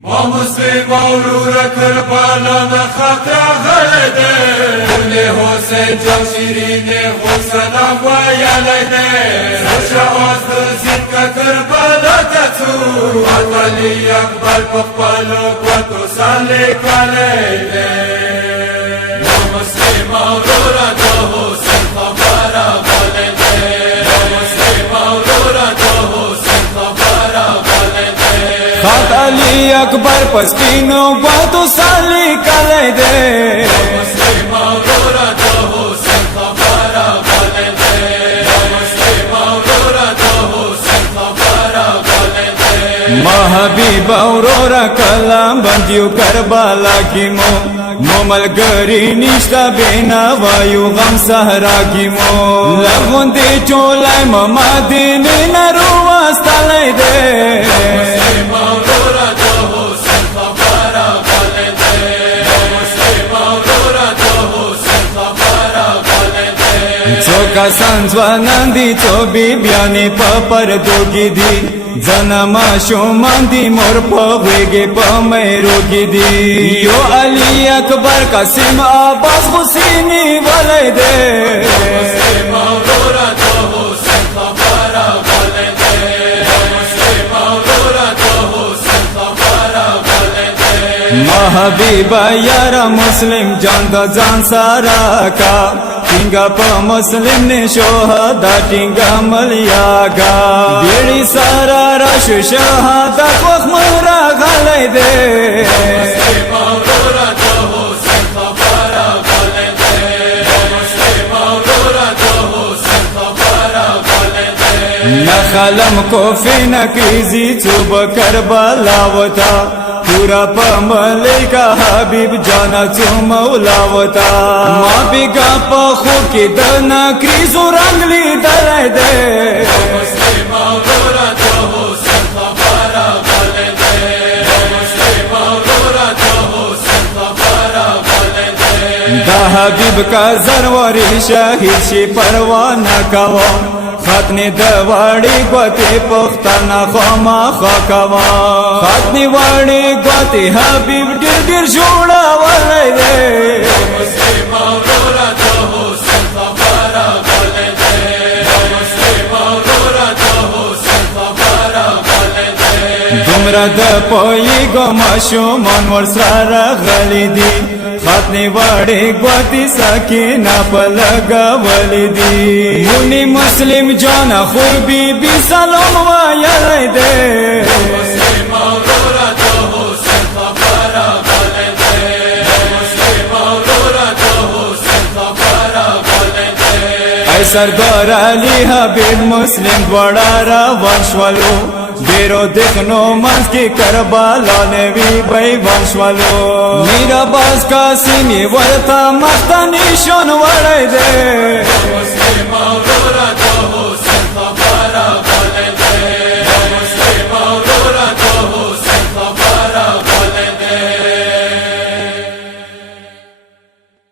ما مسلم ورور کربلا نخطر غلده لی حسین جان شیرین خود سلام و یلیده سوش آزد زید که کربلا تتو علی اکبر پخبالو و تو سالی کلیده ما مسلم ورور تو حسین خبر غلده ما مسلم ورور تو حسین خبر غلده خط علی اکبر پسکینو گواتو سالی کلی دے مسلم ورور تو حسین خبر غلده مسلم ورور تو حسین خبر غلده ما حبیب اورورا کلام بندیو کربلا کی مو ملګری نشتا بینا وایو غم صحرا کی مو لغون دی چولای مما دین نرو واستلای دے مسلم ورور تو حسین خبر غلده مسلم ورور تو حسین خبر غلده چوکا سنځوانان دي چو بی بیانی په پردو کې دي جنما شومان دي مور په وګي په مېرو کې دي یو علي اکبر قاسم عباس حسیني ولای دے مسلم ورور تو حسین خبر غلده مسلم ورور تو حسین خبر غلده ما حبیبا یارا مسلم جان دا ځان سارا کا ټینګه په مسلم نه شهدا ټینګه ملیا کا بیړی سارا رش شهادت وخت مرا غلای دے مسلم ورور تو حسین خبر غلده مسلم ورور تو حسین خبر غلده نخلم کو فینا کیزی چوب کربلا وتا پورا پا ملیکا حبیب جانا چو مولا وتا ما بیگا پا خو کی دنا کریزو رنگلی دلائی دے مسلم ورور تو حسین خبر غلده مسلم ورور تو حسین خبر غلده دا حبیب کا زروری شاہد شی پروانا کوا خطنی دواڑی گوتی پختانا خوما خاکوا خطنی واڑی گوتی حبیب دیر دیر جوڑا والی دے مسلم ورور تو حسین خبر غلده مسلم ورور تو حسین خبر غلده دمرا دا پوئی گو ماشو منور سارا غلی دی خطنی واڑی گوتی ساکینا پلگا ولی دی مونی مسلم جانا خور بی بی سلام وایلی دے مسلم ورور تو حسین خبر غلده مسلم ورور تو حسین خبر غلده ای سردار علی حبیب مسلم بڑا روان شوالو بیرو دکھنو منز کی کربالا نوی بیوان شوالو میرا باز کاسیمی ورطا مختا نیشون وڑای دے مسلم ورور تو